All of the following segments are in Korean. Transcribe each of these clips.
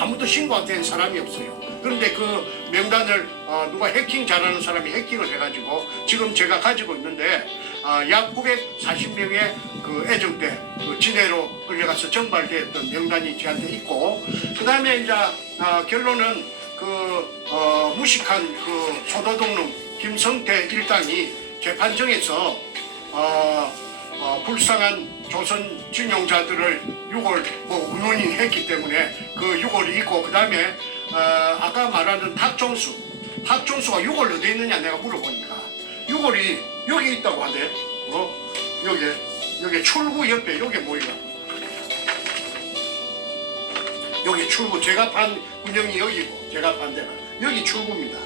아무도 신고된 사람이 없어요. 그런데 그 명단을 누가 해킹 잘하는 사람이 해킹을 해가지고 지금 제가 가지고 있는데 약 940명의 그 애정대 그 진해로 끌려가서 정발되었던 명단이 저한테 있고, 그 다음에 이제 결론은 그 무식한 그 소도독놈 김성태 일당이 재판정에서 불쌍한 조선 진용자들을 유골 운운했기 때문에 그 유골이 있고, 그 다음에 아까 말하는 탁종수가 유골 어디 있느냐 내가 물어보니까 유골이 여기 있다고 하대. 여기 출구 옆에 여기 뭐이가 여기 출구, 제가 판 군영이 여기고 제가 판 데가 여기 출구입니다.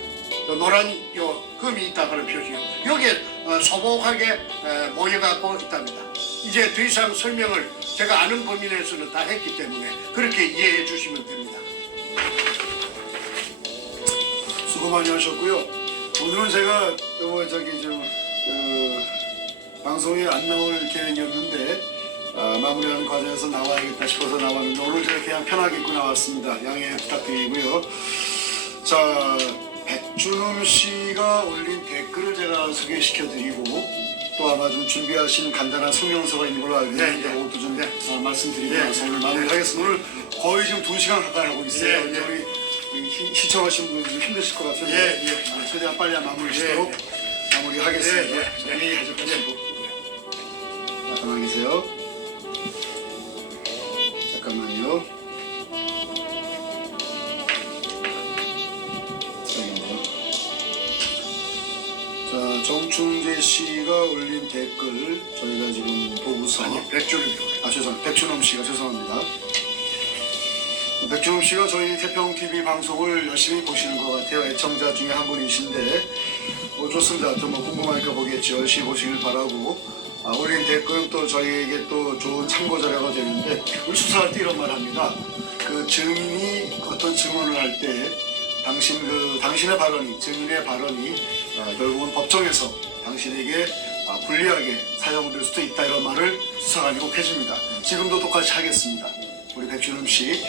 노란 요 금이 있다 하는 표시요. 여기에 소복하게 모여갖고 있답니다. 이제 더 이상 설명을 제가 아는 범위 내에서는 다 했기 때문에 그렇게 이해해 주시면 됩니다. 수고 많이 하셨고요. 오늘은 제가 방송에 안 나올 계획이었는데 마무리하는 과정에서 나와야겠다 싶어서 나왔는데 오늘 제가 그냥 편하게 입고 나왔습니다. 양해 부탁드리고요. 자, 백준음 씨가 올린 댓글을 제가 소개시켜드리고 또 아마 좀 준비하신 간단한 성명서가 있는 걸로 알고 있는데 그것도 좀 말씀드리고 나서 오늘 마무리하겠습니다. 오늘 거의 지금 2시간 가까이 하고 있어요. 우리 시청하신 분들 좀 힘드실 것 같은데 최대한 빨리 마무리 짓도록 마무리하겠습니다. 회의 하시고 잠깐만 계세요. 잠깐만요. 자, 정충재 씨가 올린 댓글 저희가 지금 보고서 백준음 씨가 죄송합니다. 백준음 씨가 저희 태평TV 방송을 열심히 보시는 것 같아요. 애청자 중에 한 분이신데 좋습니다. 또 궁금하니까 보겠죠. 열심히 보시길 바라고 올린 댓글은 또 저희에게 또 좋은 참고 자료가 되는데 우리 수사할 때 이런 말 합니다. 그 증인이 어떤 증언을 할 때 당신의 발언이, 증인의 발언이 결국은 법정에서 당신에게 불리하게 사용될 수도 있다, 이런 말을 수사관이 꼭 해줍니다. 지금도 똑같이 하겠습니다. 우리 백준음 씨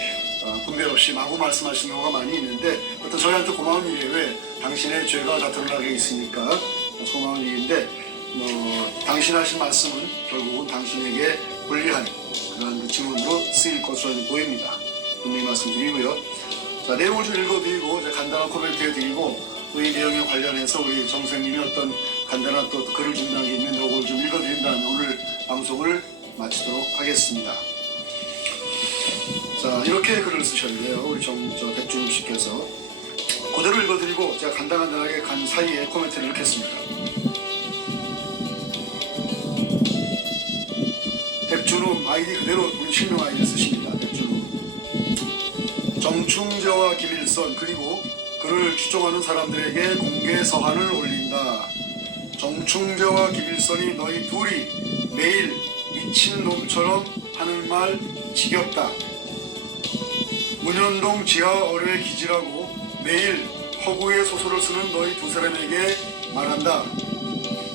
분별 없이 마구 말씀하시는 경우가 많이 있는데 어떤 저희한테 고마운 일이에요. 왜? 당신의 죄가 다 드러나게 있으니까 고마운 일인데 당신 하신 말씀은 결국은 당신에게 불리한 그런 증언으로 쓰일 것으로 보입니다. 분명히 말씀드리고요. 자, 내용을 좀 읽어드리고 간단한 코멘트 해드리고 또 이 내용에 관련해서 우리 정 선생님이 어떤 간단한 또 글을 준비한 게 있는데 그걸 좀 읽어드린 다음에 오늘 방송을 마치도록 하겠습니다. 자, 이렇게 글을 쓰셨는데요. 우리 백준음 씨께서 그대로 읽어드리고 제가 간단하게 간 사이에 코멘트를 넣겠습니다. 백준음 아이디 그대로 우리 실명 아이디 쓰십니다. 백준음. 정충재와 김일선 그리고 그를 추종하는 사람들에게 공개 서한을 올린다. 정충재와 김일선이 너희 둘이 매일 미친놈처럼 하는 말 지겹다. 문현동 지하 어뢰 기지라고 매일 허구의 소설을 쓰는 너희 두 사람에게 말한다.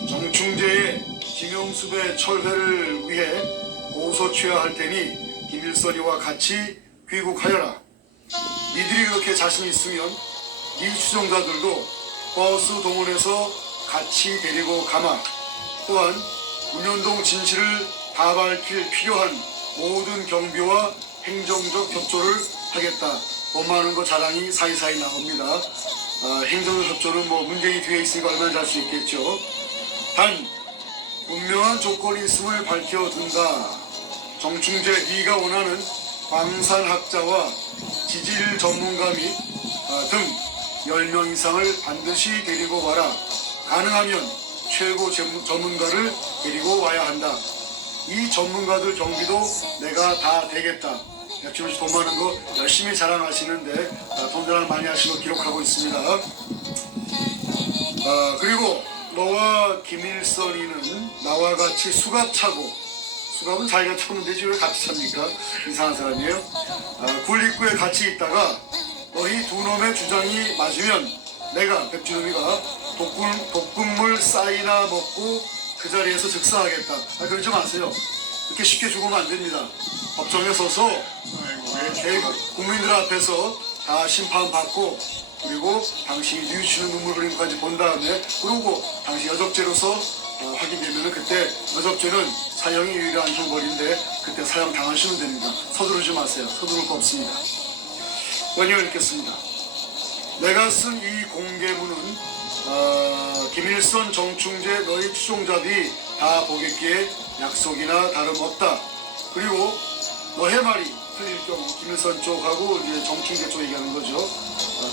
정충재의 김용수의 철회를 위해 고소 취하할 테니 김일선이와 같이 귀국하여라. 니들이 그렇게 자신 있으면 네 추종자들도 버스 동원해서 같이 데리고 가마. 또한 문현동 진실을 다 밝힐 필요한 모든 경비와 행정적 협조를 하겠다. 많은 거 자랑이 사이사이 나옵니다. 행정적 협조는 문재인이 뒤에 있으니까 얼마나 잘 수 있겠죠. 단 분명한 조건이 있음을 밝혀둔다. 정충재 네가 원하는 광산학자와 지질 전문가 및 등 10명 이상을 반드시 데리고 와라. 가능하면 최고 전문가를 데리고 와야 한다. 이 전문가들 경비도 내가 다 대겠다. 백준음 씨 돈 많은 거 열심히 자랑하시는데 돈 자랑 많이 하시고 기록하고 있습니다. 그리고 너와 김일선이는 나와 같이 수갑 차고, 수갑은 자기가 차면 되지 왜 같이 찹니까? 이상한 사람이에요. 굴 입구에 같이 있다가 너희 두 놈의 주장이 맞으면 내가 백준음이가 독극물 쌀이나 먹고 그 자리에서 즉사하겠다. 그러지 마세요. 이렇게 쉽게 죽으면 안 됩니다. 법정에 서서 국민들 앞에서 다 심판받고 그리고 당신이 뉘우치는 눈물 흘림까지 본 다음에 그러고 당시 여적죄로서 확인되면 그때 여적죄는 사형이 유일한 형벌인데 그때 사형 당하시면 됩니다. 서두르지 마세요. 서두를 거 없습니다. 연이어 읽겠습니다. 내가 쓴 이 공개문은 김일성, 정충재 너희 추종자들이 다 보겠기에 약속이나 다름없다. 그리고 너의 말이 틀릴 경우 김일성 쪽하고 이제 정충재 쪽 얘기하는 거죠.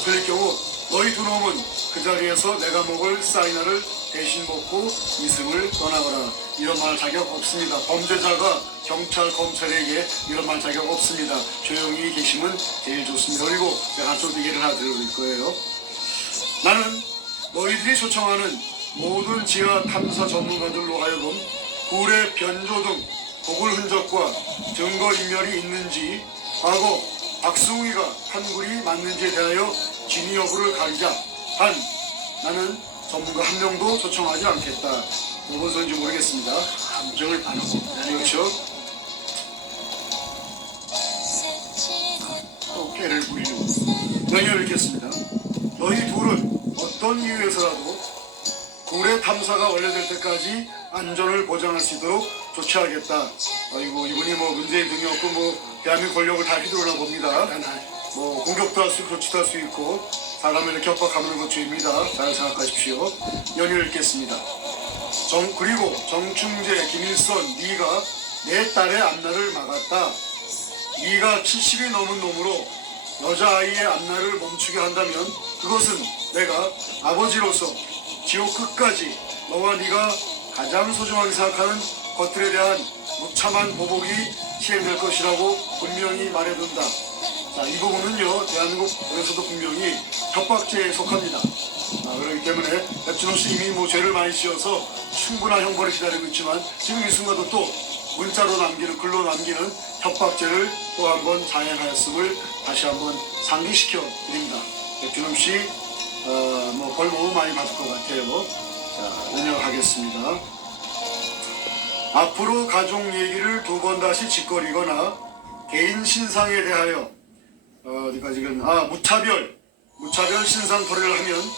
틀릴 경우 너희 두 놈은 그 자리에서 내가 먹을 사이나를 대신 먹고 이승을 떠나거라. 이런 말 자격 없습니다. 범죄자가 경찰, 검찰에게 이런 말 자격 없습니다. 조용히 계시면 제일 좋습니다. 그리고 제가 한쪽 얘기를 하나 드릴 거예요. 나는 너희들이 초청하는 모든 지하 탐사 전문가들로 하여금 굴의 변조 등 도굴 흔적과 증거인멸이 있는지 과거 박승우이가 한 굴이 맞는지에 대하여 진위 여부를 가리자. 단 나는 전문가 한 명도 초청하지 않겠다. 무슨 소리인지 모르겠습니다. 감정을 바르고 그렇죠. 또 깨를 부리는 연이어 읽겠습니다. 너희 둘은 어떤 이유에서라도 굴의 탐사가 완료될 때까지 안전을 보장할 수 있도록 조치하겠다. 아이고 이분이 뭐 문재인 등이 없고 뭐 대한민국 권력을 다 휘두르나 봅니다. 뭐 공격도 할 수 있고 조치도 할 수 있고 사람을 이렇게 협박하는 것 죄입니다. 잘 생각하십시오. 연이어 읽겠습니다. 그리고 정충재, 김일성, 네가 내 딸의 앞날을 막았다. 네가 70이 넘은 놈으로 여자아이의 앞날을 멈추게 한다면 그것은 내가 아버지로서 지옥 끝까지 너와 네가 가장 소중하게 생각하는 것들에 대한 무참한 보복이 시행될 것이라고 분명히 말해둔다. 자, 이 부분은요 대한민국에서도 분명히 협박죄에 속합니다. 그렇기 때문에 백준호 씨 이미 뭐 죄를 많이 지어서 충분한 형벌을 기다리고 있지만 지금 이 순간도 또 문자로 남기는 글로 남기는 협박죄를 또 한번 자행하였음을 다시 한번 상기시켜 드립니다. 백준호 씨 뭐 벌 너무 많이 받을 것 같아요. 자, 능력하겠습니다. 앞으로 가족 얘기를 두 번 다시 짓거리거나 개인 신상에 대하여 어디까지는 무차별 신상 토래를 하면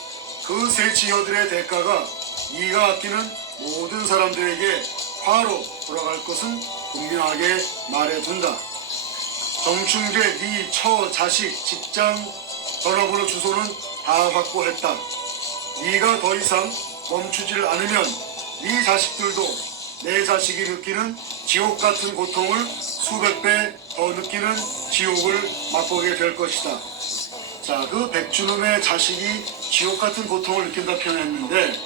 그 세 지효들의 대가가 네가 아끼는 모든 사람들에게 화로 돌아갈 것은 분명하게 말해둔다. 정충재 네 처, 자식, 직장, 전화번호, 주소는 다 확보했다. 네가 더 이상 멈추질 않으면 네 자식들도 내 자식이 느끼는 지옥 같은 고통을 수백 배 더 느끼는 지옥을 맛보게 될 것이다. 자, 그 백준음의 자식이 지옥 같은 고통을 느낀다 표현했는데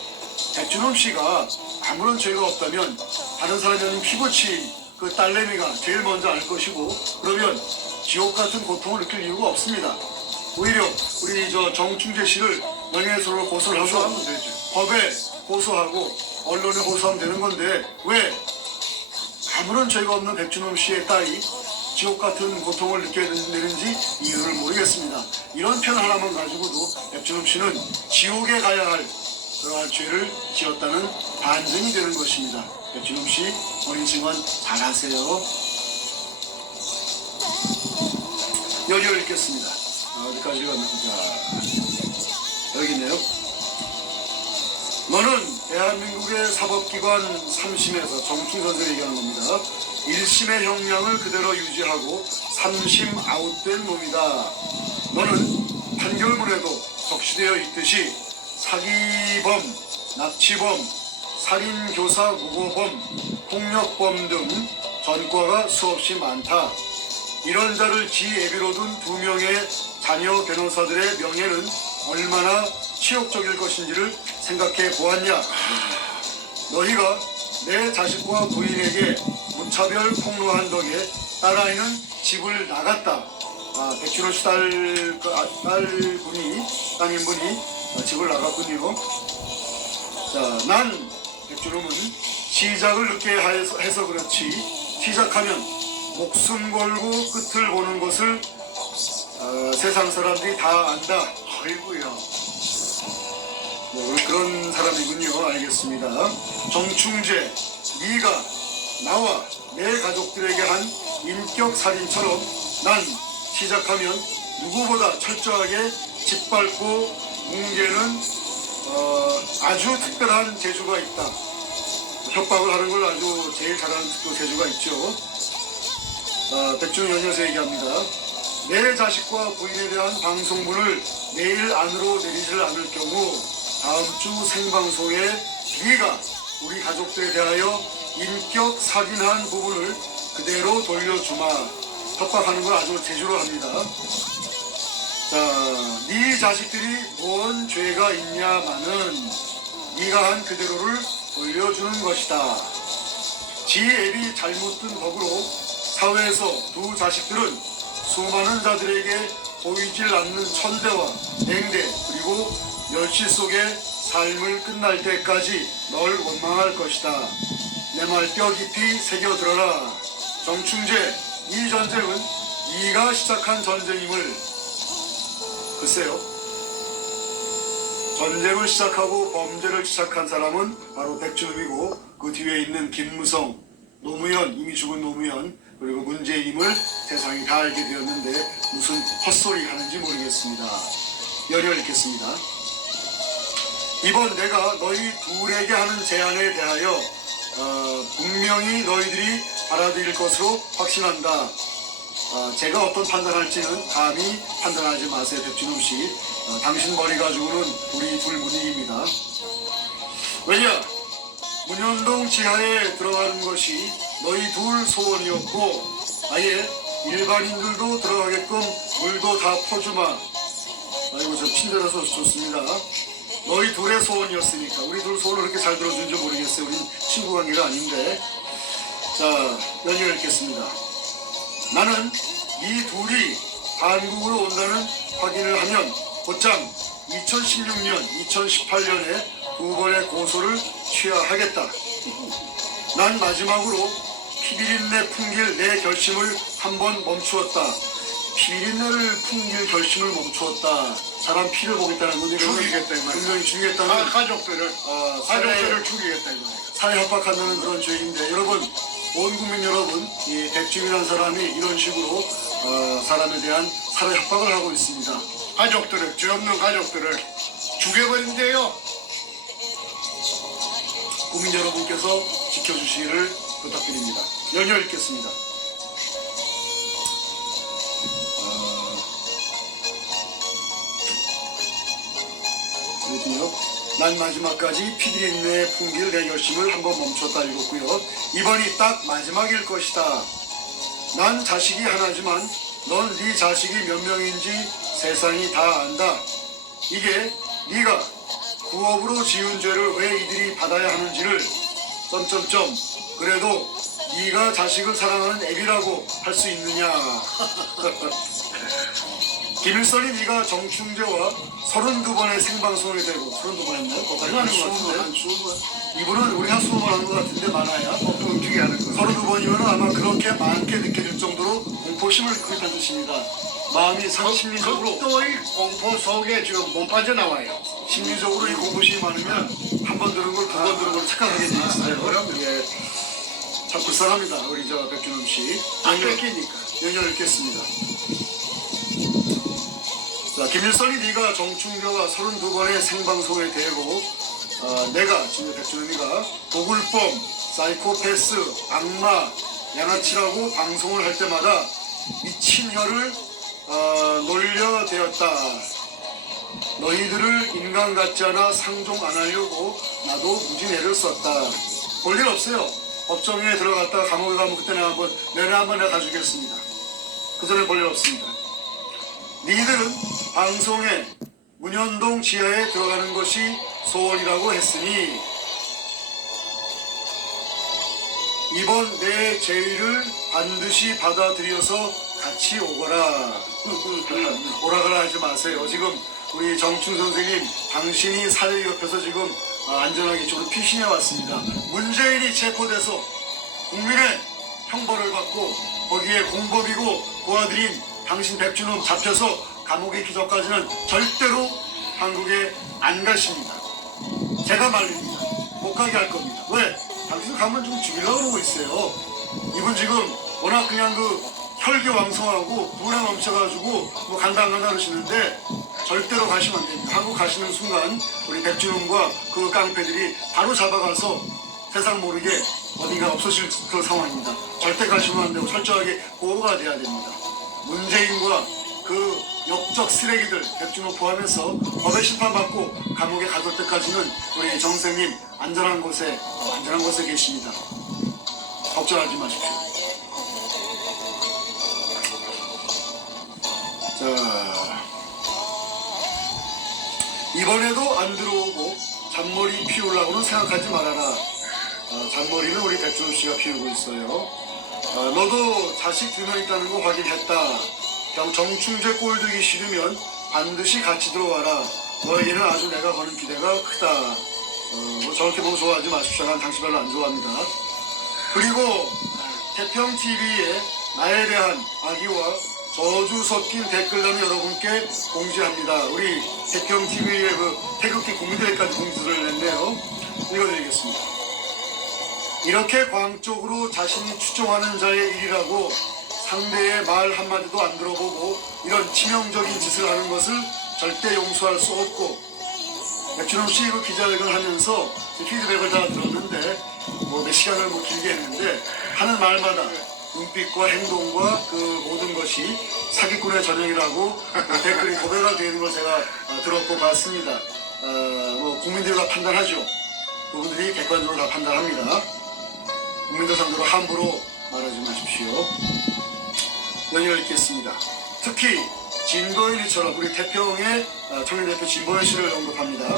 백준음 씨가 아무런 죄가 없다면 다른 사람이 아닌 피부치 그 딸내미가 제일 먼저 알 것이고 그러면 지옥 같은 고통을 느낄 이유가 없습니다. 오히려 우리 정충재 씨를 명예훼손으로 고소를 하고 법에 고소하고 언론에 고소하면 되는 건데 왜 아무런 죄가 없는 백준음 씨의 딸이 지옥 같은 고통을 느껴야 되는지 이유를 모르겠습니다. 이런 편 하나만 가지고도 백준음 씨는 지옥에 가야 할 그러한 죄를 지었다는 반증이 되는 것입니다. 백준음 씨 본인 증언 잘하세요. 연이어 읽겠습니다. 어디까지 갔나? 여기 있네요. 너는 대한민국의 사법기관 3심에서 정충 선생이 얘기하는 겁니다. 1심의 형량을 그대로 유지하고 3심 아웃된 놈이다. 너는 판결문에도 적시되어 있듯이 사기범, 납치범, 살인교사 무고범, 폭력범 등 전과가 수없이 많다. 이런 자를 지애비로 둔 2명의 자녀 변호사들의 명예는 얼마나 치욕적일 것인지를 생각해 보았냐. 너희가 내 자식과 부인에게 무차별 폭로한 덕에 딸아이는 집을 나갔다. 백준호 씨 따님분이 집을 나갔군요. 자, 난 백준호는 시작을 늦게 해서 그렇지 시작하면 목숨 걸고 끝을 보는 것을 세상 사람들이 다 안다. 아이고야. 뭐 그런 사람이군요. 알겠습니다. 정충재, 네가 나와 내 가족들에게 한 인격 살인처럼 난 시작하면 누구보다 철저하게 짓밟고 뭉개는 아주 특별한 재주가 있다. 협박을 하는 걸 아주 제일 잘하는 재주가 있죠. 백준호 연이어서 얘기합니다. 내 자식과 부인에 대한 방송문을 내일 안으로 내리질 않을 경우 다음 주 생방송에 네가 우리 가족들에 대하여 인격 살인한 부분을 그대로 돌려주마. 협박하는 걸 아주 재주로 합니다. 자, 네 자식들이 뭔 죄가 있냐마는 네가 한 그대로를 돌려주는 것이다. 지 앱이 잘못 든 덕으로 사회에서 두 자식들은 수많은 자들에게 보이질 않는 천대와 냉대 그리고 멸시 속에 삶을 끝날 때까지 널 원망할 것이다. 내 말 뼈 깊이 새겨들어라. 정충재, 이 전쟁은 네가 시작한 전쟁임을. 글쎄요. 전쟁을 시작하고 범죄를 시작한 사람은 바로 백준음이고 그 뒤에 있는 김무성, 노무현, 이미 죽은 노무현 그리고 문재인임을 세상이 다 알게 되었는데 무슨 헛소리 하는지 모르겠습니다. 열려 읽겠습니다. 이번 내가 너희 둘에게 하는 제안에 대하여 분명히 너희들이 받아들일 것으로 확신한다. 제가 어떤 판단할지는 감히 판단하지 마세요. 백준호 씨. 당신 머리 가지고는 우리 둘 분위기입니다. 왜냐? 문현동 지하에 들어가는 것이 너희 둘 소원이었고 아예 일반인들도 들어가게끔 물도 다 퍼주마. 아이고 저 친절해서 좋습니다. 너희 둘의 소원이었으니까 우리 둘 소원을 그렇게 잘 들어준지 모르겠어요. 우린 친구 관계가 아닌데. 자, 연이어 읽겠습니다. 나는 이 둘이 한국으로 온다는 확인을 하면 곧장 2016년, 2018년에 두 번의 고소를 취하하겠다. 난 마지막으로 피비린내 풍길 내 결심을 한번 멈추었다. 피비린내를 풍길 결심을 멈추었다. 사람 피를 보겠다는 건데 죽이겠다 이 말이야. 분명히 죽이겠다는 가족들을 죽이겠다 이 말이야. 사회 협박한다는 그런 죄인데 여러분, 온 국민 여러분, 이 백준이라는 사람이 이런 식으로 사람에 대한 사회 협박을 하고 있습니다. 가족들을, 죄 없는 가족들을 죽여버린대요. 국민 여러분께서 지켜주시기를 부탁드립니다. 연이어 읽겠습니다. 그렇군요. 난 마지막까지 피디린내 풍길 내 열심을 한번 멈췄다 읽었고요. 이번이 딱 마지막일 것이다. 난 자식이 하나지만 넌 네 자식이 몇 명인지 세상이 다 안다. 이게 네가 구업으로 지은 죄를 왜 이들이 받아야 하는지를 그래도 네가 자식을 사랑하는 애비라고 할 수 있느냐. 김일성이 네가 정충재와 32번의 생방송을 대고 32번 했나요? 거기까지 하는 것 같은데 이분은 우리 한 20번 하는 것 같은데 많아야 어떻게 하는 거예요? 32번이면 아마 그렇게 많게 느껴질 정도로 공포심을 구입한 뜻입니다. 마음이 심리적으로 극도의 공포 속에 지금 못 빠져나와요. 심리적으로 이 공포심이 많으면 한 번 들은 걸 두 번 들은 걸 착각하게 돼 있어요. 예. 참 불쌍합니다. 우리 저 백준호 씨. 안 뺏기니까. 연이어 읽겠습니다. 자, 김일성이 네가 정충재와 32번의 생방송에 대고 내가 지금 백준호가 도굴범, 사이코패스, 악마, 양아치라고 방송을 할 때마다 미친 혀를 놀려대었다. 너희들을 인간 같지 않아 상종 안 하려고 나도 무진애를 썼다. 볼 일 없어요. 법정에 들어갔다가 감옥에 가면 그때 내내 한번 내가 가주겠습니다. 그 전에 볼 일 없습니다. 니들은 방송에 문현동 지하에 들어가는 것이 소원이라고 했으니 이번 내 제의를 반드시 받아들여서 같이 오거라. 오라가라 하지 마세요. 지금 우리 정충 선생님, 당신이 사회 옆에서 지금 안전하게 이쪽으로 피신해 왔습니다. 문재인이 체포돼서 국민의 형벌을 받고 거기에 공범이고 고아들인 당신 백준호 잡혀서 감옥에 있기 전까지는 절대로 한국에 안 가십니다. 제가 말립니다. 못 가게 할 겁니다. 왜? 당신 가면 좀 죽이려고 그러고 있어요. 이분 지금 워낙 그냥 혈기왕성하고 불에 넘쳐가지고 뭐 간당간당 하시는데 절대로 가시면 안 됩니다. 한국 가시는 순간 우리 백준홍과 그 깡패들이 바로 잡아가서 세상 모르게 어딘가 없어질 그 상황입니다. 절대 가시면 안 되고 철저하게 보호가 돼야 됩니다. 문재인과 그 역적 쓰레기들 백준호 포함해서 법의 심판받고 감옥에 가둘 때까지는 우리 정 선생님 안전한 곳에 계십니다. 걱정하지 마십시오. 자, 이번에도 안 들어오고 잔머리 피우려고는 생각하지 말아라. 잔머리는 우리 백준호 씨가 피우고 있어요. 너도 자식 2명 있다는 거 확인했다. 그냥 정충재 꼴두기 싫으면 반드시 같이 들어와라. 너에게는 아주 내가 거는 기대가 크다. 뭐 저렇게 보고 좋아하지 마십시오. 난 당신 별로 안 좋아합니다. 그리고 태평TV에 나에 대한 악의와 저주 섞인 댓글단을 여러분께 공지합니다. 우리 태평TV의 그 태극기 국민들에게까지 공지를 냈네요. 읽어드리겠습니다. 이렇게 광적으로 자신이 추종하는 자의 일이라고 상대의 말 한마디도 안 들어보고 이런 치명적인 짓을 하는 것을 절대 용서할 수 없고, 백준홍 씨 그 기자회견을 하면서 피드백을 다 들었는데 뭐 몇 시간을 뭐 길게 했는데 하는 말마다 눈빛과 행동과 그 모든 것이 사기꾼의 전형이라고 댓글이 고백가 되는 걸 제가 들었고 봤습니다. 뭐 국민들이 다 판단하죠. 그분들이 객관적으로 다 판단합니다. 국민들 상대로 함부로 말하지 마십시오. 연이어 읽겠습니다. 특히 진보인이처럼 우리 태평의 청년대표 진보인 씨를 언급합니다.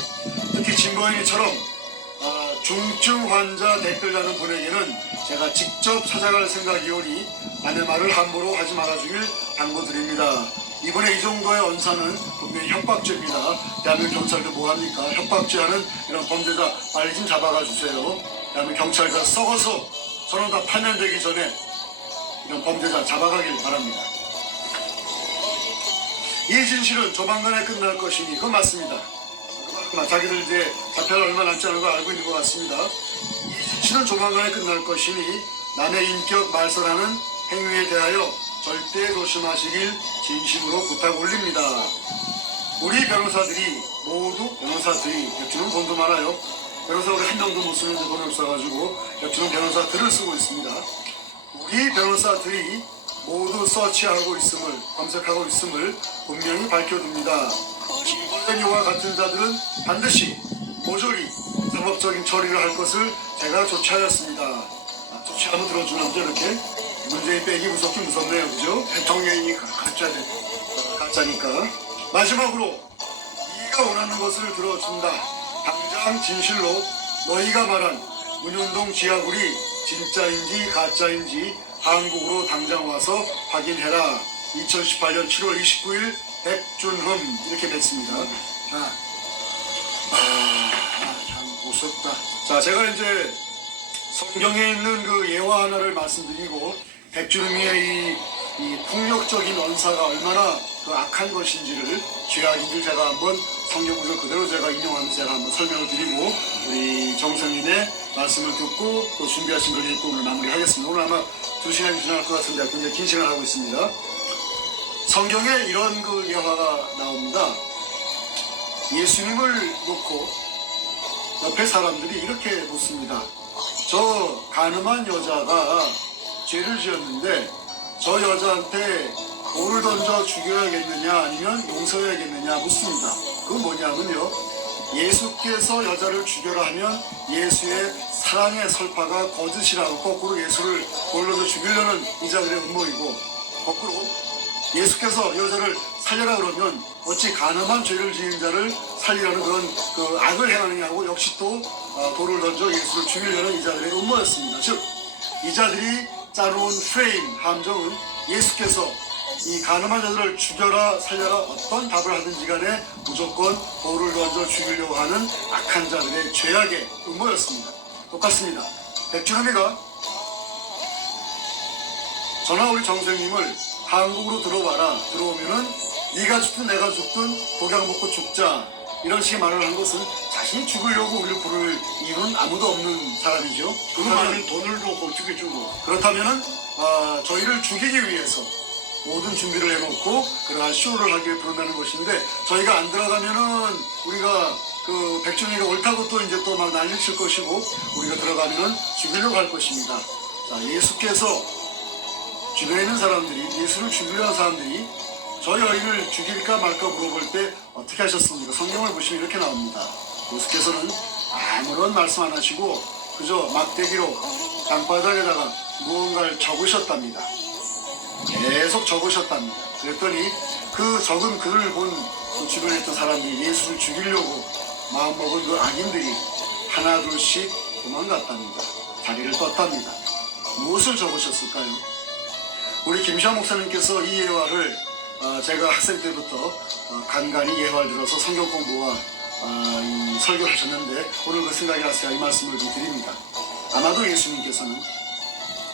특히 진보인이처럼 중증 환자 댓글 다는 분에게는 제가 직접 찾아갈 생각이오니 남의 말을 함부로 하지 말아주길 당부드립니다. 이번에 이 정도의 언사는 분명히 협박죄입니다. 대한민국 경찰도 뭐합니까? 협박죄하는 이런 범죄자 빨리 좀 잡아가 주세요. 대한민국 경찰과 썩어서 저는 다 파면되기 전에 이런 범죄자 잡아가길 바랍니다. 이 진실은 조만간에 끝날 것이니 그건 맞습니다. 자기들 이제 잡혀가 얼마 남지 않은 걸 알고 있는 것 같습니다. 이 진실은 조만간에 끝날 것이니 남의 인격 말살하는 행위에 대하여 절대 조심하시길 진심으로 부탁 올립니다. 우리 변호사들이 모두 백준홍 돈도 많아요. 변호사 우리 한 명도 못 쓰는데 돈이 없어가지고 백준홍 변호사들을 쓰고 있습니다. 우리 변호사들이 모두 서치하고 있음을, 검색하고 있음을 분명히 밝혀둡니다. 진보와 같은 자들은 반드시 모조리 사법적인 처리를 할 것을 제가 조치하였습니다. 조치하면 들어주는데 이렇게 문재인 빼기 무섭긴 무섭네요. 그죠? 대통령이니까 가짜니까. 마지막으로 네가 원하는 것을 들어준다. 당장 진실로 너희가 말한 문현동 지하굴이 진짜인지 가짜인지 한국으로 당장 와서 확인해라. 2018년 7월 29일 백준흠 이렇게 냈습니다. 참 무섭다. 자, 제가 이제 성경에 있는 그 예화 하나를 말씀드리고 백준흠의 이 폭력적인 언사가 얼마나 그 악한 것인지를 죄악인들 제가 한번 성경 구절 그대로 제가 인용하면서 제가 한번 설명을 드리고 우리 정성님의 말씀을 듣고 또 준비하신 걸 읽고 오늘 마무리하겠습니다. 오늘 아마 2시간이 지날 것 같은데 굉장히 긴 시간을 하고 있습니다. 성경에 이런 그 예화가 나옵니다. 예수님을 놓고 옆에 사람들이 이렇게 묻습니다. 저 가늠한 여자가 죄를 지었는데 저 여자한테 돌을 던져 죽여야겠느냐 아니면 용서해야겠느냐 묻습니다. 그건 뭐냐면요, 예수께서 여자를 죽여라 하면 예수의 사랑의 설파가 거짓이라고 거꾸로 예수를 돌로 던져 죽이려는 이자들의 음모이고, 거꾸로 예수께서 여자를 살려라 그러면 어찌 가늠한 죄를 지은 자를 살리라는 그런 그 악을 행하느냐고 역시 또 돌을 던져 예수를 죽이려는 이자들의 음모였습니다. 즉 이자들이 짜놓은 프레임, 함정은 예수께서 이 가늠한 자들을 죽여라 살려라 어떤 답을 하든지 간에 무조건 돌을 던져 죽이려고 하는 악한 자들의 죄악의 음모였습니다. 똑같습니다. 백준흠이가 전하 우리 정생님을 한국으로 들어와라, 들어오면은 네가 죽든 내가 죽든 독약 먹고 죽자, 이런 식의 말을 한 것은 자신이 죽으려고 우리를 부를 이유는 아무도 없는 사람이죠. 그 많은 돈을 놓고 어떻게 주고. 그렇다면은 저희를 죽이기 위해서 모든 준비를 해놓고 그러한 쇼를 하기 위해 부른다는 것인데, 저희가 안 들어가면은 우리가 그 백준이가 옳다고 또 이제 또 막 난리칠 것이고, 우리가 들어가면은 죽이려고 할 것입니다. 자, 예수께서 주변에 있는 사람들이, 예수를 죽이려 하는 사람들이 저희 어린을 죽일까 말까 물어볼 때 어떻게 하셨습니까? 성경을 보시면 이렇게 나옵니다. 예수께서는 아무런 말씀 안 하시고 그저 막대기로 땅바닥에다가 무언가를 적으셨답니다. 계속 적으셨답니다. 그랬더니 그 적은 글을 본 그 주변에 있던 사람들이 예수를 죽이려고 마음먹은 그 악인들이 하나 둘씩 도망갔답니다. 자리를 떴답니다. 무엇을 적으셨을까요? 우리 김시환 목사님께서 이 예화를 제가 학생 때부터 간간히 예화를 들어서 성경 공부와 이 설교를 하셨는데, 오늘 그 생각이 나서 이 말씀을 좀 드립니다. 아마도 예수님께서는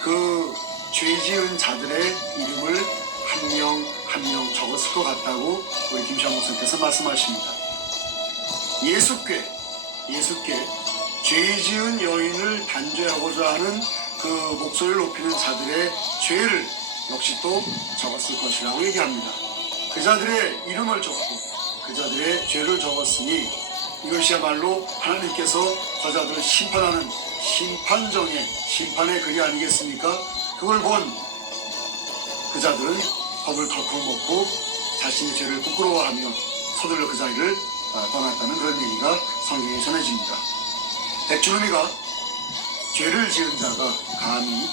그 죄 지은 자들의 이름을 한 명 한 명 적었을 것 같다고 우리 김시환 목사님께서 말씀하십니다. 예수께 죄 지은 여인을 단죄하고자 하는 그 목소리를 높이는 자들의 죄를 역시 또 적었을 것이라고 얘기합니다. 그 자들의 이름을 적고 그 자들의 죄를 적었으니 이것이야말로 하나님께서 저자들을 심판하는 심판의 글이 아니겠습니까? 그걸 본 그 자들은 겁을 덜컥 먹고 자신의 죄를 부끄러워하며 서둘러 그 자리를 떠났다는 그런 얘기가 성경에 전해집니다. 백주름이가 죄를 지은 자가 감히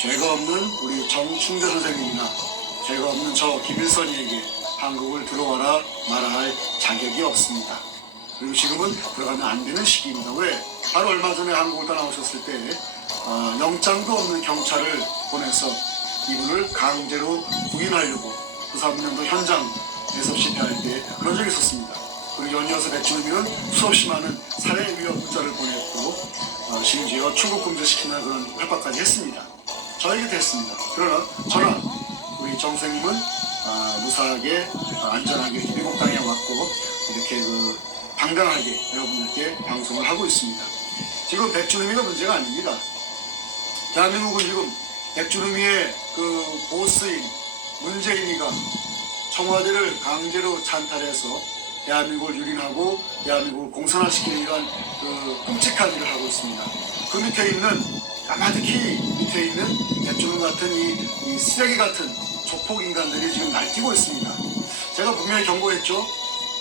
죄가 없는 우리 정충재 선생님이나 죄가 없는 저 김일선이에게 한국을 들어와라 말아 할 자격이 없습니다. 그리고 지금은 들어가면 안 되는 시기입니다. 왜? 바로 얼마 전에 한국을 떠나오셨을 때 영장도 없는 경찰을 보내서 이분을 강제로 구인하려고 93년도 현장 내섭 실패할 때 그런 적이 있었습니다. 그리고 연이어서 백주름이는 수없이 많은 살해 위협 문자를 보냈고 심지어 출국 금지시키는 그런 협박까지 했습니다. 저에게도 했습니다. 그러나 저나 우리 정 선생님은 무사하게 안전하게 미국 땅에 왔고 이렇게 당당하게 여러분들께 방송을 하고 있습니다. 지금 백주름이가 문제가 아닙니다. 대한민국은 지금 백주름이의 그 보스인 문재인이가 청와대를 강제로 찬탈해서 대한민국을 유린하고 대한민국을 공산화시키는 이러한 그 끔찍한 일을 하고 있습니다. 그 밑에 있는 까마득히 밑에 있는 백주름 같은 이 쓰레기 같은 조폭 인간들이 지금 날뛰고 있습니다. 제가 분명히 경고했죠.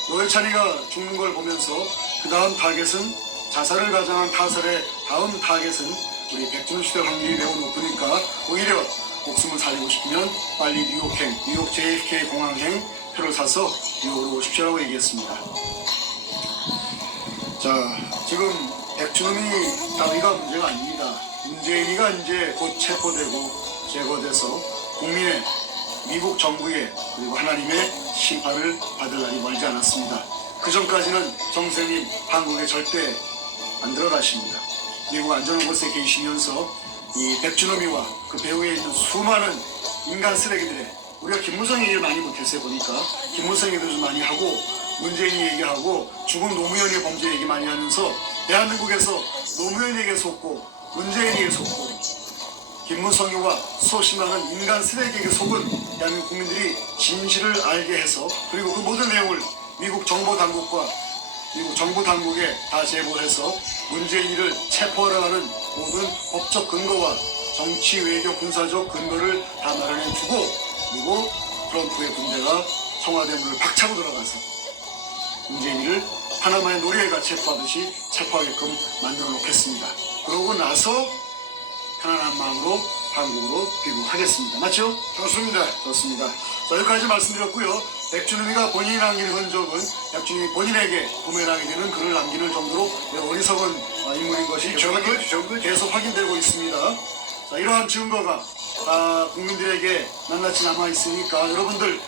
노회찬이가 죽는 걸 보면서 그 다음 타겟은 자살을 가장한 타살의 다음 타겟은 우리 백주름 시대 확률이 매우 높으니까 오히려 목숨을 살리고 싶으면 빨리 뉴욕 JFK 공항행 표를 사서 뉴욕으로 오십시오라고 얘기했습니다. 자, 지금 백주름이 따위가 문제가 아닙니다. 문재인이가 이제 곧 체포되고 제거돼서 국민의 미국 정부의 그리고 하나님의 심판을 받을 날이 멀지 않았습니다. 그 전까지는 정선생님 한국에 절대 안 들어가십니다. 미국 안전한 곳에 계시면서 이 백주놈이와 그 배후에 있는 수많은 인간 쓰레기들의, 우리가 김무성 얘기를 많이 못했어요. 보니까 김무성 얘기도 좀 많이 하고 문재인 얘기하고 죽은 노무현의 범죄 얘기 많이 하면서 대한민국에서 노무현에게 속고 문재인에게 속고 김무성이와 수없이 많은 인간 쓰레기에게 속은 대한민국 국민들이 진실을 알게 해서, 그리고 그 모든 내용을 미국 정보 당국과 미국 정부 당국에 다 제보해서 문재인을 체포하러 가는 모든 법적 근거와 정치, 외교, 군사적 근거를 다 마련해 주고, 그리고 트럼프의 군대가 청와대 문을 박차고 들어가서 문재인을 하나만의 놀이애가 체포하듯이 체포하게끔 만들어 놓겠습니다. 그러고 나서 편안한 마음으로 한국으로 귀국하겠습니다. 맞죠? 좋습니다. 좋습니다. 자, 여기까지 말씀드렸고요. 백주름이가 본인이 남긴 흔적은 백주름이 본인에게 구매하게 되는 글을 남기는 정도로 어리석은 인물인 것이 계속 확인되고 있습니다. 자, 이러한 증거가 국민들에게 낱낱이 남아있으니까 여러분들이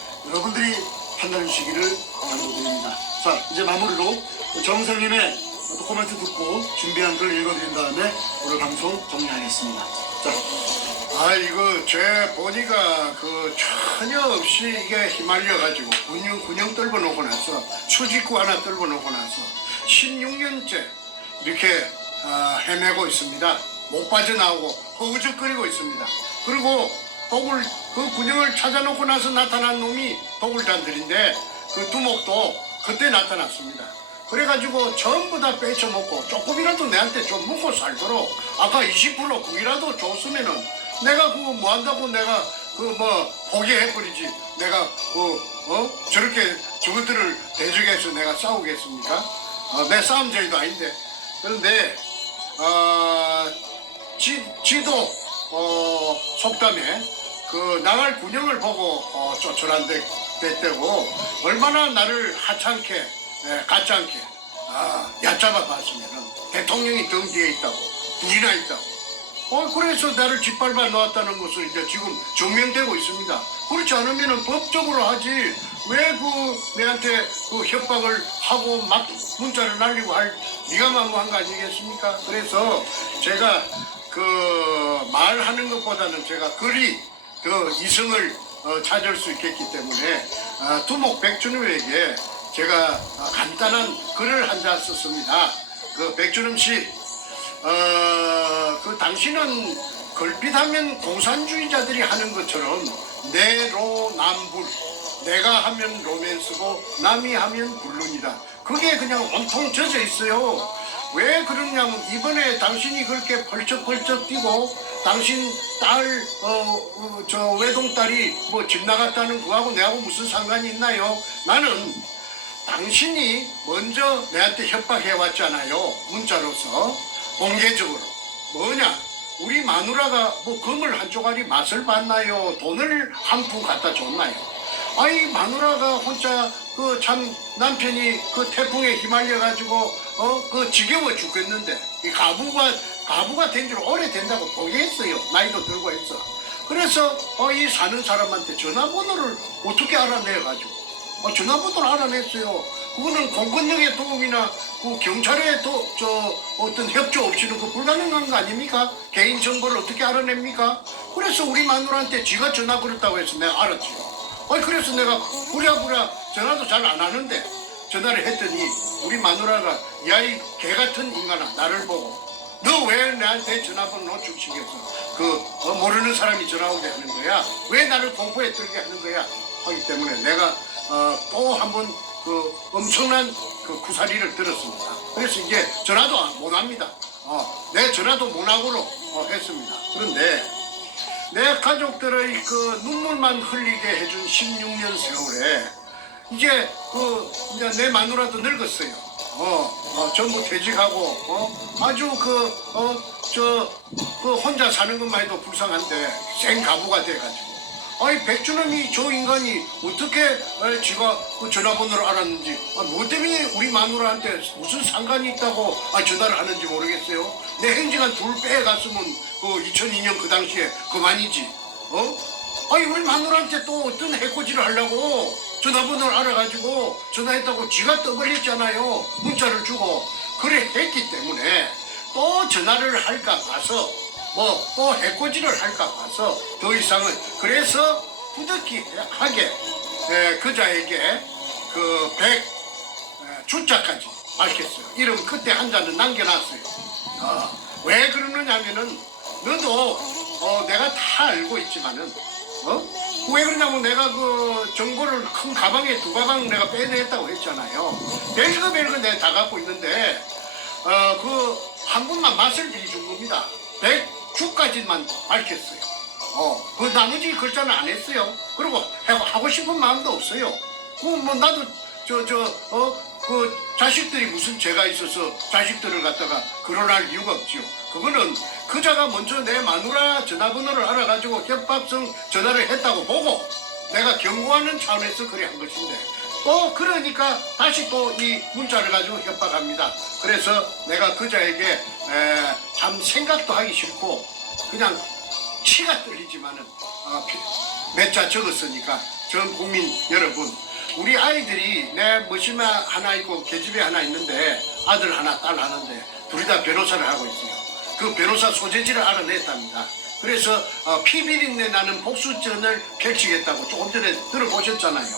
판단해 주시기를 당부드립니다. 자, 이제 마무리로 정 선생님의 코멘트 듣고 준비한 글을 읽어드린 다음에 오늘 방송 정리하겠습니다. 자. 이거 제 보니까 전혀 없이 이게 휘말려가지고 군용 떨궈 놓고 나서 수직구 하나 떨궈 놓고 나서 16년째 이렇게 헤매고 있습니다. 못 빠져나오고 허우적거리고 있습니다. 그리고 독을 그 군형을 찾아놓고 나서 나타난 놈이 독을단들인데 그 두목도 그때 나타났습니다. 그래가지고 전부 다 빼쳐먹고 조금이라도 내한테 좀 먹고 살도록 아까 20% 그이라도 줬으면은 내가 그거 뭐 한다고 내가 그 뭐 포기해버리지. 내가 저렇게 저것들을 대적해서 내가 싸우겠습니까? 내 싸움쟁이도 아닌데. 그런데 지도 속담에 그 나갈 군형을 보고 쫓아난댔대고 얼마나 나를 하찮게 가짜않게 얕잡아 봤으면은 대통령이 등 뒤에 있다고 둘이나 있다고 그래서 나를 짓밟아 놓았다는 것을 이제 지금 증명되고 있습니다. 그렇지 않으면은 법적으로 하지 왜 내한테 그 협박을 하고 막 문자를 날리고 할 네가 만무한 거 아니겠습니까? 그래서 제가 그 말하는 것보다는 제가 글이 더 이성을 찾을 수 있겠기 때문에 두목 백준우에게 제가 간단한 글을 한 자 썼습니다. 그 백준음 씨, 그 당신은 걸핏하면 공산주의자들이 하는 것처럼 내로남불, 내가 하면 로맨스고 남이 하면 불륜이다. 그게 그냥 온통 젖어 있어요. 왜 그러냐면 이번에 당신이 그렇게 펄쩍펄쩍 뛰고 당신 딸 저 외동딸이 뭐 집 나갔다는 그하고 내하고 무슨 상관이 있나요? 나는 당신이 먼저 내한테 협박해 왔잖아요. 문자로서 공개적으로. 뭐냐? 우리 마누라가 뭐 금을 한 쪼가리 맛을 봤나요? 돈을 한 푼 갖다 줬나요? 아이 마누라가 혼자 그 참 남편이 그 태풍에 휘말려 가지고 그 지겨워 죽겠는데 이 가부가 된 줄 오래된다고 포기했어요. 나이도 들고 했어. 그래서 이 사는 사람한테 전화번호를 어떻게 알아내 가지고 전화번호를 알아냈어요. 그거는 공권력의 도움이나 그 경찰의 어떤 협조 없이는 그 불가능한 거 아닙니까? 개인 정보를 어떻게 알아냅니까? 그래서 우리 마누라한테 지가 전화 걸었다고 해서 내가 알았지요. 그래서 내가 부랴부랴 전화도 잘 안 하는데 전화를 했더니 우리 마누라가 야 이 개 같은 인간아 나를 보고 너 왜 나한테 전화번호 노출시켜서 모르는 사람이 전화 오게 하는 거야? 왜 나를 공포에 들게 하는 거야? 하기 때문에 내가 또 한 번 그 엄청난 그 구사리를 들었습니다. 그래서 이제 전화도 못 합니다. 내 전화도 못하고로 했습니다. 그런데 내 가족들의 그 눈물만 흘리게 해준 16년 세월에 이제 이제 내 마누라도 늙었어요. 전부 퇴직하고 아주 혼자 사는 것만 해도 불쌍한데 생가부가 돼가지고 백준엄이 저 인간이 어떻게 지가 그 전화번호를 알았는지 뭐 때문에 우리 마누라한테 무슨 상관이 있다고 전화를 하는지 모르겠어요. 내 행진한 둘 빼갔으면 2002년 그 당시에 그만이지. 우리 마누라한테 또 어떤 해코지를 하려고 전화번호를 알아가지고 전화했다고 지가 떠벌렸잖아요. 문자를 주고 그래 했기 때문에 또 전화를 할까 봐서 또 해코지를 할까 봐서 더 이상은 그래서 부득이하게 그자에게 그 100주자까지 밝혔어요. 이름 그때 한 자는 남겨놨어요. 왜 그러느냐면은 너도 내가 다 알고 있지만은 왜 그러냐면 내가 그 정보를 큰 가방에 2가방 내가 빼냈다고 했잖아요. 별거 내가 다 갖고 있는데 그 한 분만 맛을 비준 겁니다. 100주까지만 밝혔어요. 그 나머지 글자는 안 했어요. 그리고 하고 싶은 마음도 없어요. 뭐 나도 그 자식들이 무슨 죄가 있어서 자식들을 갖다가 거론할 이유가 없지요. 그거는 그자가 먼저 내 마누라 전화번호를 알아가지고 협박성 전화를 했다고 보고 내가 경고하는 차원에서 그래 한 것인데 그러니까 다시 또 이 문자를 가지고 협박합니다. 그래서 내가 그자에게 참 생각도 하기 싫고 그냥 치가 떨리지만은 몇 자 적었으니까 전 국민 여러분 우리 아이들이 내 머시마 하나 있고 계집애 하나 있는데 아들 하나 딸 하나인데 둘이 다 변호사를 하고 있어요. 그 변호사 소재지를 알아냈답니다. 그래서 피비린내 나는 복수전을 펼치겠다고 조금 전에 들어보셨잖아요.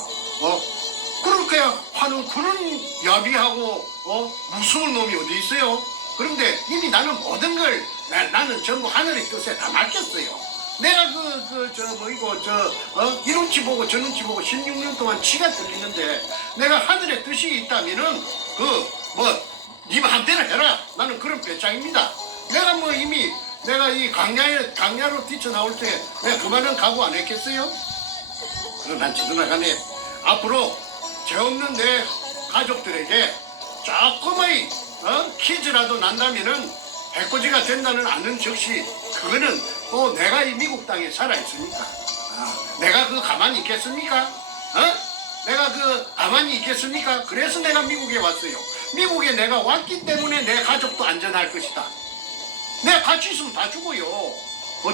그렇게 하는 그런 야비하고 무서운 놈이 어디 있어요? 그런데 이미 나는 모든 걸 나는 전부 하늘의 뜻에 다 맡겼어요. 내가 이 눈치 보고 저 눈치 보고 16년 동안 치가 들리는데 내가 하늘의 뜻이 있다면은 네 마음대로 해라. 나는 그런 배짱입니다. 내가 뭐 이미 내가 이 강야로 뛰쳐나올 때 내가 그만은 각오 안 했겠어요? 그러나 저러나가네. 앞으로 죄 없는 내 가족들에게 조금의 퀴즈라도 난다면은 해코지가 된다는 아는 즉시 그거는 또 내가 이 미국 땅에 살아있으니까 내가 가만히 있겠습니까? 내가 가만히 있겠습니까? 그래서 내가 미국에 왔어요. 미국에 내가 왔기 때문에 내 가족도 안전할 것이다. 내가 같이 있으면 다 죽어요.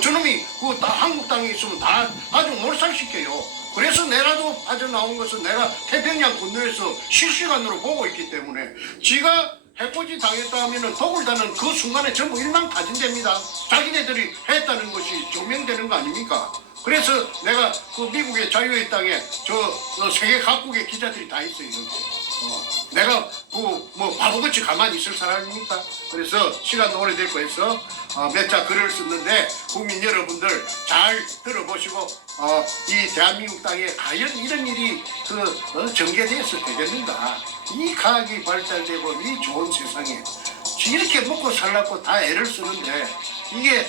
저놈이 한국 땅에 있으면 다 가족 몰살시켜요. 그래서 내라도 빠져나온 것은 내가 태평양 건너에서 실시간으로 보고 있기 때문에 지가 해코지 당했다 하면은 독을 다는 그 순간에 전부 일망타진됩니다. 자기네들이 했다는 것이 증명되는 거 아닙니까? 그래서 내가 미국의 자유의 땅에 세계 각국의 기자들이 다 있어요. 이렇게. 내가 바보같이 가만히 있을 사람입니까? 그래서 시간도 오래됐고 해서 몇 자 글을 썼는데 국민 여러분들 잘 들어보시고 이 대한민국 땅에 과연 이런 일이 전개돼서 되겠는가? 이 과학이 발달되고 이 좋은 세상에 이렇게 먹고 살라고 다 애를 쓰는데 이게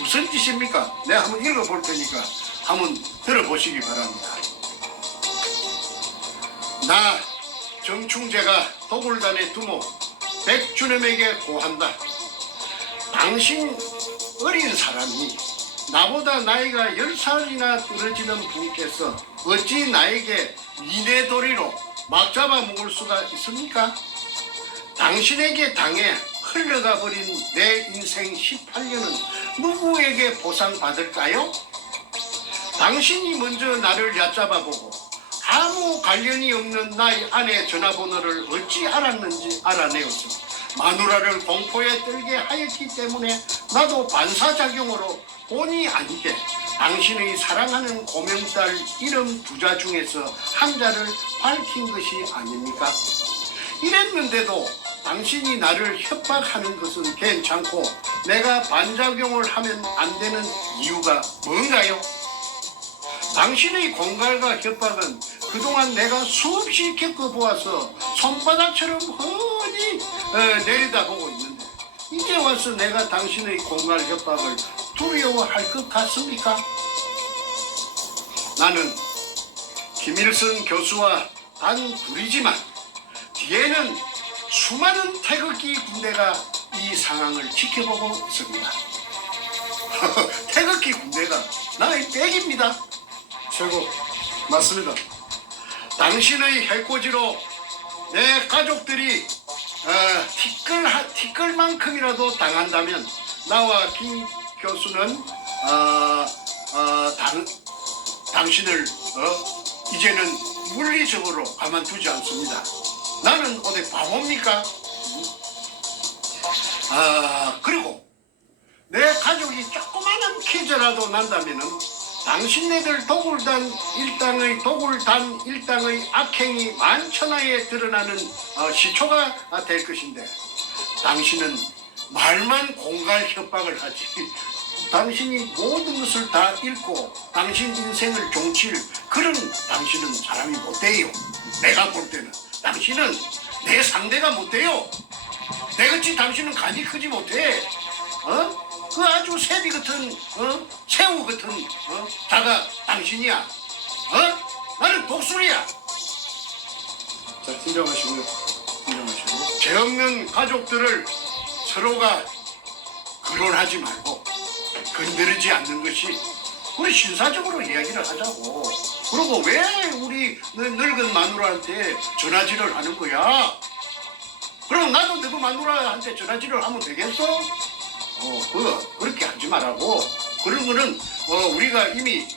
무슨 짓입니까? 내가 한번 읽어볼 테니까 한번 들어보시기 바랍니다. 나 정충재가 도굴단의 두모 백준엄에게 고한다. 당신 어린 사람이 나보다 나이가 10살이나 떨어지는 분께서 어찌 나에게 이내도리로 막 잡아먹을 수가 있습니까? 당신에게 당해 흘러가 버린 내 인생 18년은 누구에게 보상받을까요? 당신이 먼저 나를 얕잡아보고 아무 관련이 없는 나의 아내 전화번호를 어찌 알았는지 알아내어서 마누라를 공포에 떨게 하였기 때문에 나도 반사작용으로 본의 아니게 당신의 사랑하는 고명딸 이름 부자 중에서 한 자를 밝힌 것이 아닙니까? 이랬는데도 당신이 나를 협박하는 것은 괜찮고 내가 반작용을 하면 안 되는 이유가 뭔가요? 당신의 공갈과 협박은 그동안 내가 수없이 겪어보아서 손바닥처럼 훤히 내려다보고 있는데 이제 와서 내가 당신의 공갈 협박을 두려워할 것 같습니까? 나는 김일성 교수와 단 둘이지만 뒤에는 수많은 태극기 군대가 이 상황을 지켜보고 있습니다. 태극기 군대가 나의 백입니다. 최고 맞습니다. 당신의 해코지로 내 가족들이 티끌만큼이라도 당한다면 나와 김 교수는 당신을 이제는 물리적으로 가만두지 않습니다. 나는 어디 바보입니까? 그리고 내 가족이 조그마한 퀴즈라도 난다면은 당신네들 도굴단 일당의 악행이 만천하에 드러나는 시초가 될 것인데 당신은 말만 공갈 협박을 하지 당신이 모든 것을 다 잃고 당신 인생을 종칠 그런 당신은 사람이 못 돼요. 내가 볼 때는 당신은 내 상대가 못 돼요. 내같이 당신은 간이 크지 못해. 그 아주 새비 같은 새우 같은 자가 당신이야. 나는 독수리야. 자, 진정하시고요. 진정하시고. 죄 없는 가족들을 서로가 거론하지 말고 건드리지 않는 것이 우리 신사적으로 이야기를 하자고. 그리고 왜 우리 늙은 마누라한테 전화질을 하는 거야? 그럼 나도 너그 마누라한테 전화질을 하면 되겠어? 그렇게 하지 말라고. 그런 거는 우리가 이미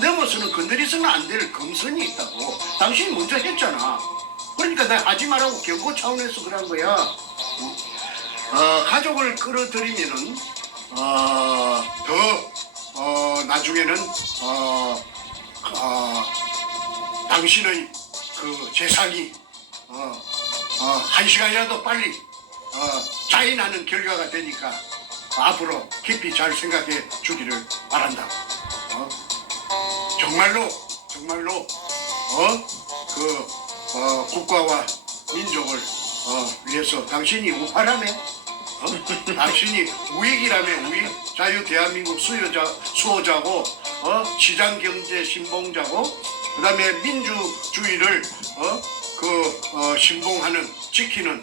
넘어서는 건드리서는 안 될 검선이 있다고. 당신이 먼저 했잖아. 그러니까 나 하지 말라고 경고 차원에서 그런 거야. 가족을 끌어들이면은 나중에는 당신의 그 재산이 한 시간이라도 빨리 자인하는 결과가 되니까 앞으로 깊이 잘 생각해 주기를 바란다. 정말로 국가와 민족을 위해서 당신이 우파라며? 당신이 우익이라며? 우익 자유 대한민국 수호자고 시장경제 신봉자고 그다음에 민주주의를 신봉하는 지키는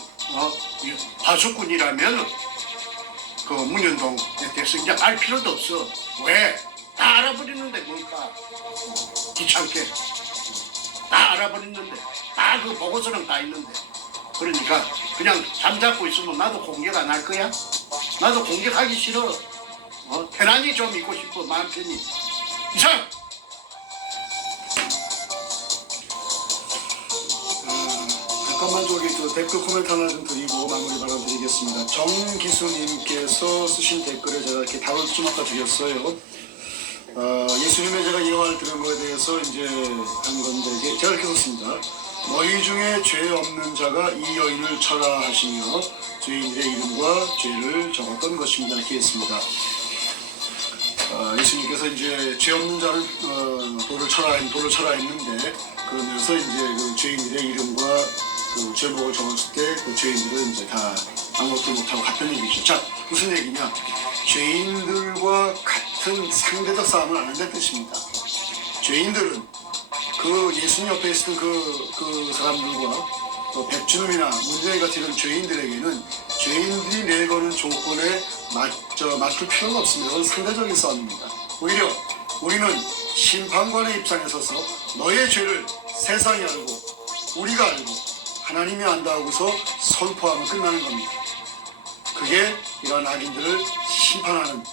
파수꾼이라면 그 문현동에 대해서 이제 알 필요도 없어. 왜? 다 알아버리는데 뭘까? 귀찮게 다 알아버리는데 다 그 보고서는 다 있는데 그러니까 그냥 잠자고 있으면 나도 공격 안 할 거야? 나도 공격하기 싫어. 편안히 좀 있고 싶어. 마음 편히. 이상! 잠깐만 저기 댓글 코멘트 하나 좀 드리고 마무리 바라드리겠습니다. 정기수님께서 쓰신 댓글에 제가 이렇게 답을 좀 아까 드렸어요. 예수님의 제가 이 말 들은 거에 대해서 이제 한 건데 이게 제가 이렇게 썼습니다. 너희 중에 죄 없는 자가 이 여인을 쳐라 하시며 죄인들의 이름과 죄를 적었던 것입니다. 이렇게 했습니다. 예수님께서 이제 죄 없는 자는 돌을 쳐라 했는데 그러면서 이제 그 죄인들의 이름과 그 제목을 적었을 때 그 죄인들은 이제 다 아무것도 못하고 갔던 얘기죠. 자, 무슨 얘기냐? 죄인들과 같은 상대적 싸움을 안 한다는 뜻입니다. 죄인들은 그 예수님 옆에 있었던 그 사람들과 백준음이나 문재인 같은 이런 죄인들에게는 죄인들이 내거는 조건에 맞출 필요가 없습니다. 그건 상대적인 싸움입니다. 오히려 우리는 심판관의 입장에 서서 너의 죄를 세상이 알고 우리가 알고 하나님이 안다 하고서 선포하면 끝나는 겁니다. 그게 이러한 악인들을 심판하는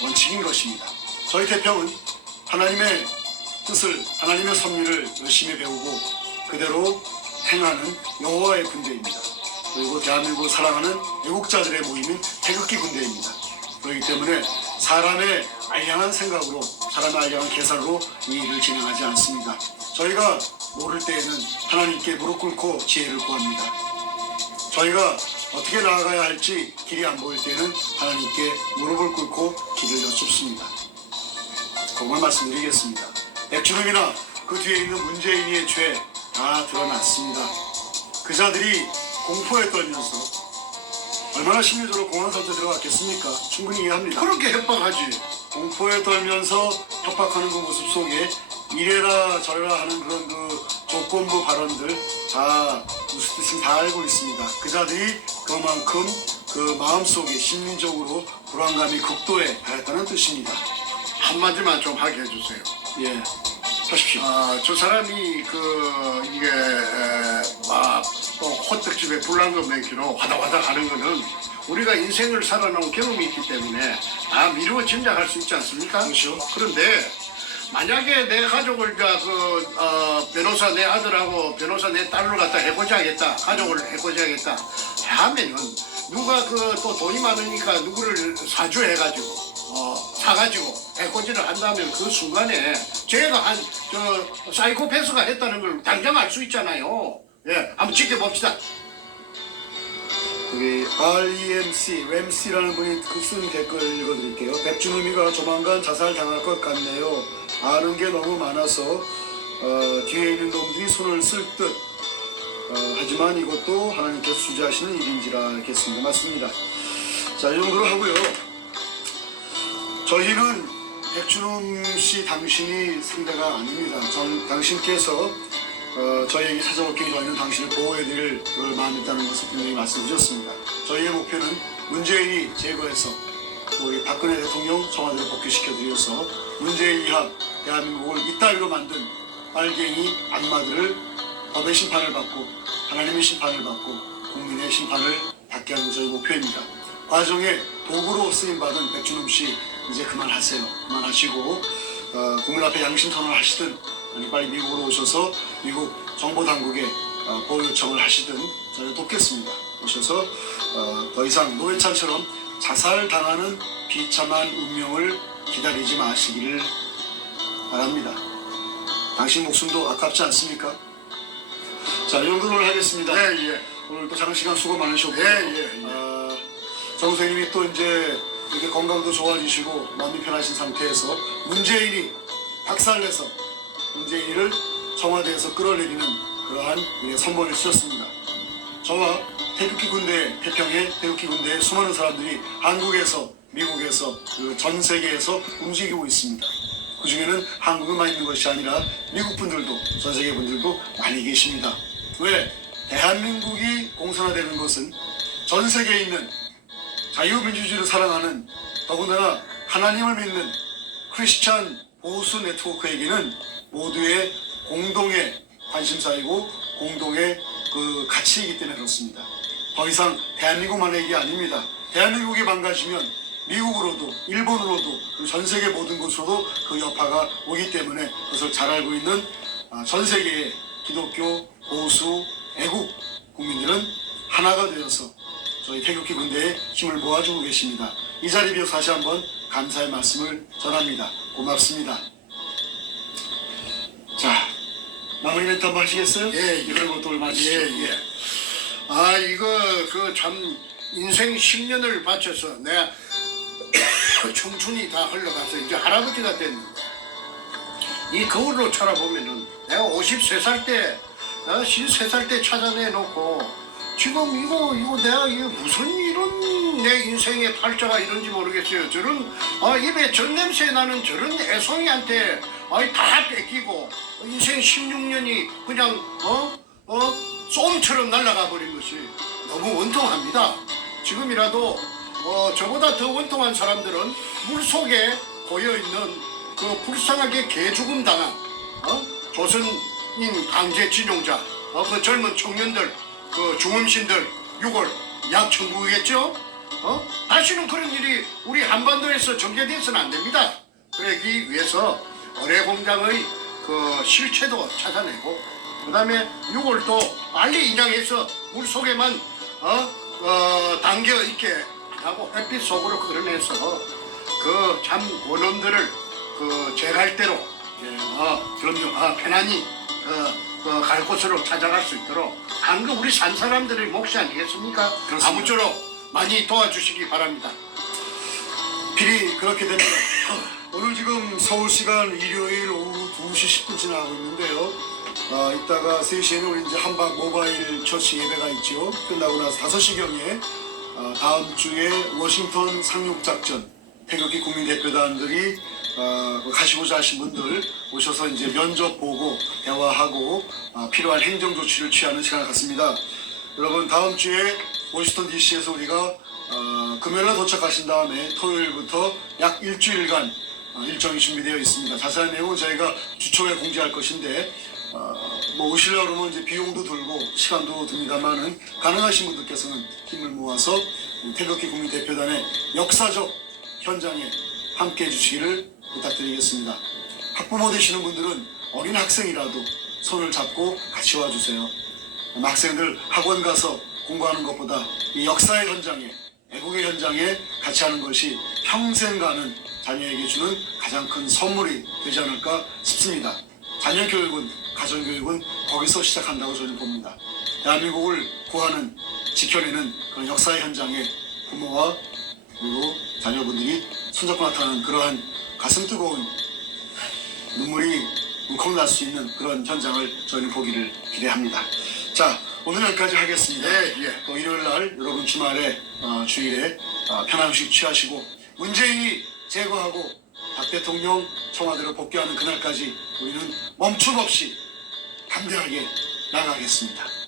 원칙인 것입니다. 저희 대평은 하나님의 뜻을, 하나님의 섭리를 열심히 배우고 그대로 행하는 여호와의 군대입니다. 그리고 대한민국을 사랑하는 애국자들의 모임인 태극기 군대입니다. 그렇기 때문에 사람의 알량한 생각으로, 사람의 알량한 계산으로 이 일을 진행하지 않습니다. 저희가 모를 때에는 하나님께 무릎 꿇고 지혜를 구합니다. 저희가 어떻게 나아가야 할지 길이 안 보일 때는 하나님께 무릎을 꿇고 길을 여쭙습니다. 그걸 말씀드리겠습니다. 백주름이나 그 뒤에 있는 문재인의 죄 다 드러났습니다. 그 자들이 공포에 떨면서 얼마나 심리적으로 공황 상태에 들어갔겠습니까? 충분히 이해합니다. 그렇게 협박하지. 공포에 떨면서 협박하는 그 모습 속에 이래라 저래라 하는 그런 그 조건부 발언들 다 무슨 뜻인지 다 알고 있습니다. 그 자들이 그만큼 그 마음속에 심리적으로 불안감이 극도에 달했다는 뜻입니다. 한마디만 좀 하게 해주세요. 예, 하십시오. 저 사람이 이게 또 호떡집에 불난거 먹기로 화다화다 가는 거는 우리가 인생을 살아놓은 경험이 있기 때문에 다 미루어 짐작할 수 있지 않습니까? 그렇죠. 그런데 만약에 내 가족을 변호사 내 아들하고 변호사 내 딸로 갖다 해고자 하겠다, 가족을 해고자 하겠다 하면은 누가 또 돈이 많으니까 누구를 사주해가지고 사가지고 해코지를 한다면 그 순간에 제가 사이코패스가 했다는 걸 당장 알 수 있잖아요. 예, 한번 지켜봅시다. 그게 REMC라는 분이 쓴 댓글 읽어드릴게요. 백준음이가 조만간 자살 당할 것 같네요. 아는 게 너무 많아서 뒤에 있는 놈들이 손을 쓸 듯. 하지만 이것도 하나님께서 주재하시는 일인지라 이렇게 했습니다. 맞습니다. 자, 이 정도로 하고요. 저희는 백준음 씨 당신이 상대가 아닙니다. 당신께서 저희에게 찾아올 게 저희는 당신을 보호해드릴 마음이 있다는 것을 분명히 말씀드렸습니다. 저희의 목표는 문재인이 제거해서 우리 박근혜 대통령 청와대를 복귀시켜드려서 문재인 이하 대한민국을 이따위로 만든 빨갱이 악마들을 법의 심판을 받고 하나님의 심판을 받고 국민의 심판을 받게 하는 저희 목표입니다. 과정에 도구로 쓰임받은 백준음 씨 이제 그만하세요. 그만하시고 국민 앞에 양심 선언을 하시든 아니 빨리 미국으로 오셔서 미국 정보당국에 보호 요청을 하시든 저를 돕겠습니다. 오셔서 더 이상 노회찬처럼 자살당하는 비참한 운명을 기다리지 마시기를 바랍니다. 당신 목숨도 아깝지 않습니까? 자, 이 정도로 하겠습니다. 예, 예. 오늘 또 장시간 수고 많으셨고 정 선생님이 또 이제 이렇게 건강도 좋아지시고 마음이 편하신 상태에서 문재인이 박살내서 문재인을 청와대에서 끌어내리는 그러한 선본을 쓰셨습니다. 저와 태극기 군대, 태평의 태극기 군대의 수많은 사람들이 한국에서, 미국에서, 전 세계에서 움직이고 있습니다. 그 중에는 한국에만 있는 것이 아니라 미국 분들도, 전 세계 분들도 많이 계십니다. 왜? 대한민국이 공산화되는 것은 전 세계에 있는 자유민주주의를 사랑하는, 더군다나 하나님을 믿는 크리스찬 보수 네트워크에게는 모두의 공동의 관심사이고 공동의 그 가치이기 때문에 그렇습니다. 더 이상 대한민국만의 일이 아닙니다. 대한민국이 망가지면 미국으로도, 일본으로도, 그리고 전 세계 모든 곳으로도 그 여파가 오기 때문에 그것을 잘 알고 있는 전 세계의 기독교, 보수, 애국 국민들은 하나가 되어서 저희 태극기 군대에 힘을 모아주고 계십니다. 이 자리에 비해서 다시 한번 감사의 말씀을 전합니다. 고맙습니다. 자, 마무리 멘트 한번 하시겠어요? 예, 그리고 또 마치죠. 예. 아, 이거 그 참 인생 10년을 바쳐서 내가 청춘이 다 흘러가서 이제 할아버지가 됐는데 이 거울로 쳐다보면은 내가 53살 때, 53살 때 찾아내놓고 지금 이거 내가 이거 무슨 이런 내 인생의 팔자가 이런지 모르겠어요. 저런 입에 전 냄새 나는 저런 애송이한테 다 뺏기고 인생 16년이 그냥 쏨처럼 날아가 버린 것이 너무 원통합니다. 지금이라도 저보다 더 원통한 사람들은 물속에 고여있는 그 불쌍하게 개죽음 당한 조선인 강제징용자 그 젊은 청년들 그 중음신들 6월 약천국이겠죠? 다시는 그런 일이 우리 한반도에서 전개돼서는 안 됩니다. 그러기 위해서 어뢰공장의 그 실체도 찾아내고 그 다음에 6월도 빨리 인양해서 물속에만 담겨 있게 하고 햇빛 속으로 끌어내서 그 참 원원들을 그 제갈대로 그럼요 편안히 갈 곳으로 찾아갈 수 있도록 하는 거 우리 산 사람들의 몫이 아니겠습니까? 그렇습니다. 아무쪼록 많이 도와주시기 바랍니다. 필히 그렇게 됩니다. 오늘 지금 서울 시간 일요일 오후 2시 10분 지나고 있는데요. 이따가 3시에는 우리 이제 한박 모바일 처치 예배가 있죠. 끝나고 나서 5시경에 다음 주에 워싱턴 상륙작전 태극기 국민대표단들이 가시고자 하신 분들 오셔서 이제 면접 보고 대화하고 필요한 행정 조치를 취하는 시간을 갖습니다. 여러분 다음 주에 워싱턴 DC에서 우리가 금요일에 도착하신 다음에 토요일부터 약 일주일간 일정이 준비되어 있습니다. 자세한 내용은 저희가 주초에 공지할 것인데 뭐 오시려고 그러면 이제 비용도 들고 시간도 듭니다만은 가능하신 분들께서는 힘을 모아서 태극기 국민대표단의 역사적 현장에 함께 해주시기를 부탁드리겠습니다. 학부모 되시는 분들은 어린 학생이라도 손을 잡고 같이 와주세요. 학생들 학원 가서 공부하는 것보다 이 역사의 현장에, 애국의 현장에 같이 하는 것이 평생 가는 자녀에게 주는 가장 큰 선물이 되지 않을까 싶습니다. 자녀 교육은, 가정 교육은 거기서 시작한다고 저는 봅니다. 대한민국을 구하는, 지켜내는 그런 역사의 현장에 부모와 그리고 자녀분들이 손잡고 나타나는 그러한 가슴 뜨거운 눈물이 울컥 날 수 있는 그런 현장을 저희는 보기를 기대합니다. 자, 오늘 여기까지 하겠습니다. 또 일요일 날 여러분 주말에 주일에 편한 휴식 취하시고 문재인이 제거하고 박 대통령 청와대로 복귀하는 그날까지 우리는 멈춤 없이 담대하게 나가겠습니다.